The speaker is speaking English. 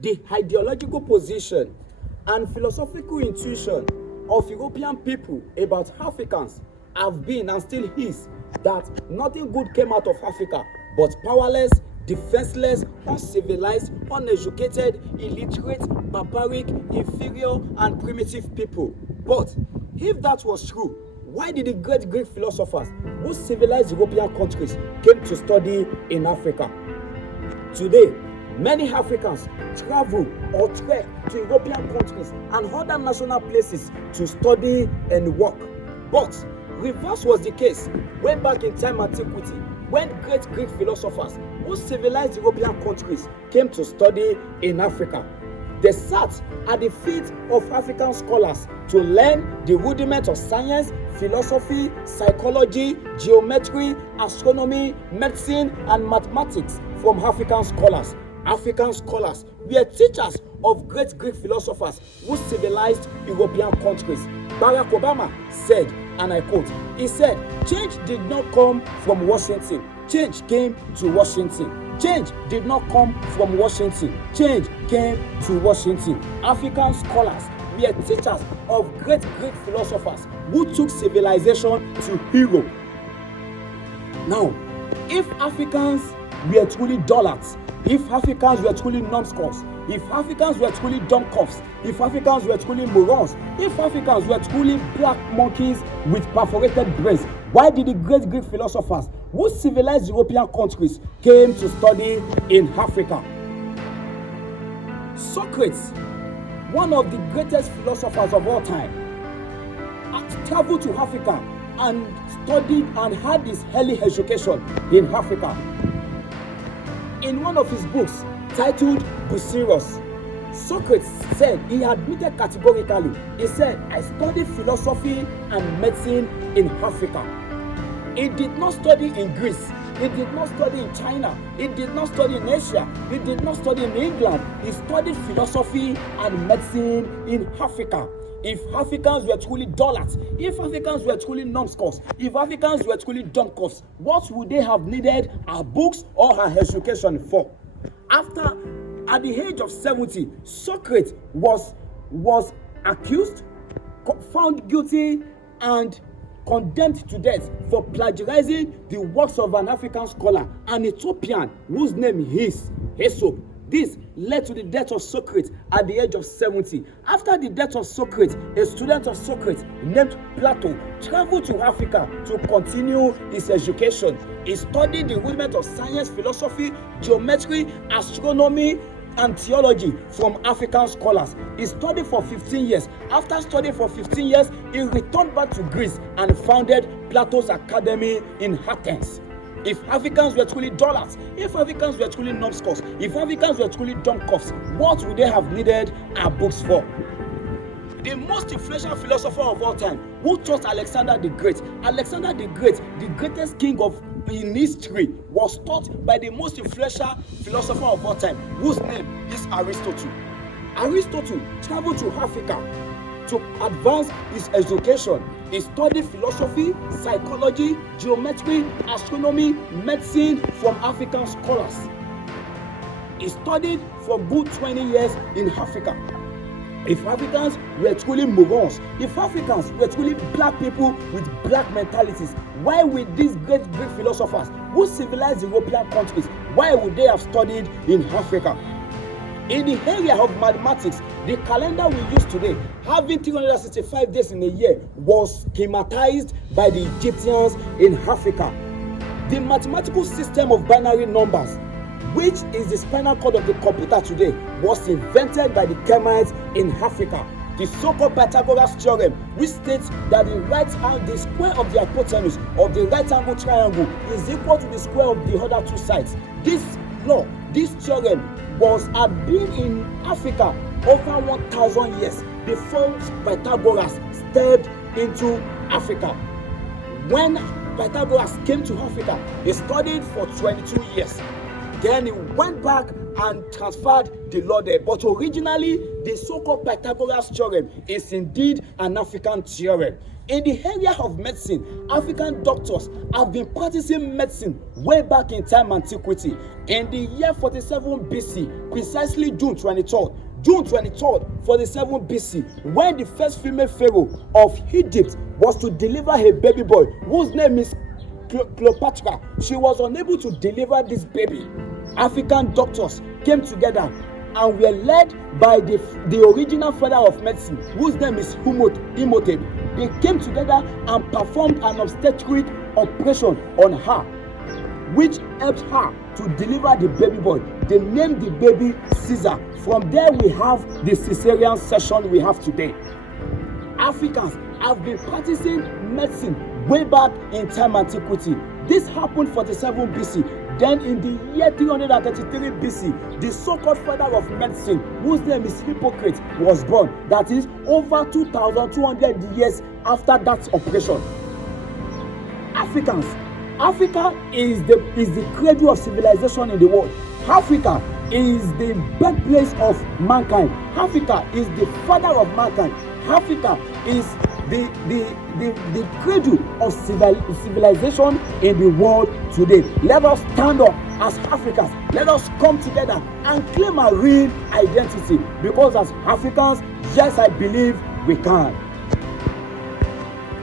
The ideological position and philosophical intuition of European people about Africans have been and still is that nothing good came out of Africa but powerless, defenseless, uncivilized, uneducated, illiterate, barbaric, inferior, and primitive people. But if that was true, why did the great Greek philosophers who civilized European countries came to study in Africa? Today, many Africans travel or trek to European countries and other national places to study and work. But reverse was the case way back in time antiquity, when great Greek philosophers who civilized European countries came to study in Africa. They sat at the feet of African scholars to learn the rudiments of science, philosophy, psychology, geometry, astronomy, medicine, and mathematics from African scholars. African scholars were teachers of great Greek philosophers who civilized European countries. Barack Obama said, and I quote, he said, "Change did not come from Washington. Change came to Washington. Change did not come from Washington. Change came to Washington." African scholars were teachers of great Greek philosophers who took civilization to Europe. Now, if Africans were truly dullards, if Africans were truly numbskulls, if Africans were truly dummkopfs, if Africans were truly morons, if Africans were truly black monkeys with perforated brains, why did the great Greek philosophers who civilized European countries came to study in Africa? Socrates, one of the greatest philosophers of all time, traveled to Africa and studied and had his early education in Africa. In one of his books titled Bucyrus, Socrates said, he admitted categorically, he said, "I studied philosophy and medicine in Africa." He did not study in Greece. He did not study in China. He did not study in Asia. He did not study in England. He studied philosophy and medicine in Africa. If Africans were truly dullards, if Africans were truly numbskulls, if Africans were truly dummkopfs, what would they have needed our books or our education for? At the age of 70, Socrates was accused, found guilty, and condemned to death for plagiarizing the works of an African scholar, an Ethiopian whose name is Aesop. This led to the death of Socrates at the age of 70. After the death of Socrates, a student of Socrates named Plato traveled to Africa to continue his education. He studied the rudiments of science, philosophy, geometry, astronomy, and theology from African scholars. He studied for 15 years. After studying for 15 years, he returned back to Greece and founded Plato's Academy in Athens. If Africans were truly dullards, if Africans were truly numbskulls, if Africans were truly dummkopfs, what would they have needed our books for? The most influential philosopher of all time, who taught Alexander the Great, the greatest king in history, was taught by the most influential philosopher of all time, whose name is Aristotle. Aristotle traveled to Africa to advance his education. He studied philosophy, psychology, geometry, astronomy, medicine from African scholars. He studied for good 20 years in Africa. If Africans were truly morons, if Africans were truly black people with black mentalities, why would these great Greek philosophers who civilized European countries, why would they have studied in Africa? In the area of mathematics, the calendar we use today, having 365 days in a year, was schematized by the Egyptians in Africa. The mathematical system of binary numbers, which is the spinal cord of the computer today, was invented by the Kemites in Africa. The so-called Pythagoras theorem, which states that the square of the hypotenuse of the right angle triangle is equal to the square of the other two sides. This theorem had been in Africa over 1,000 years before Pythagoras stepped into Africa. When Pythagoras came to Africa, he studied for 22 years. Then he went back and transferred the law there. But originally, the so-called Pythagoras theorem is indeed an African theorem. In the area of medicine, African doctors have been practicing medicine way back in time antiquity. In the year 47 BC, precisely June 23rd, 47 BC, when the first female pharaoh of Egypt was to deliver a baby boy whose name is Cleopatra, she was unable to deliver this baby. African doctors came together and were led by the original father of medicine, whose name is Imhotep. They came together and performed an obstetric operation on her, which helped her to deliver the baby boy. They named the baby Caesar. From there we have the Caesarean section we have today. Africans have been practicing medicine way back in time antiquity. This happened 47 BC. Then in the year 333 BC, the so-called father of medicine, whose name is Hippocrates, was born. That is over 2,200 years after that operation. Africa is the cradle of civilization in the world. Africa is the birthplace of mankind. Africa is the father of mankind. Africa is the cradle of civilization in the world today. Let us stand up as Africans. Let us come together and claim our real identity, because as Africans, yes, I believe we can.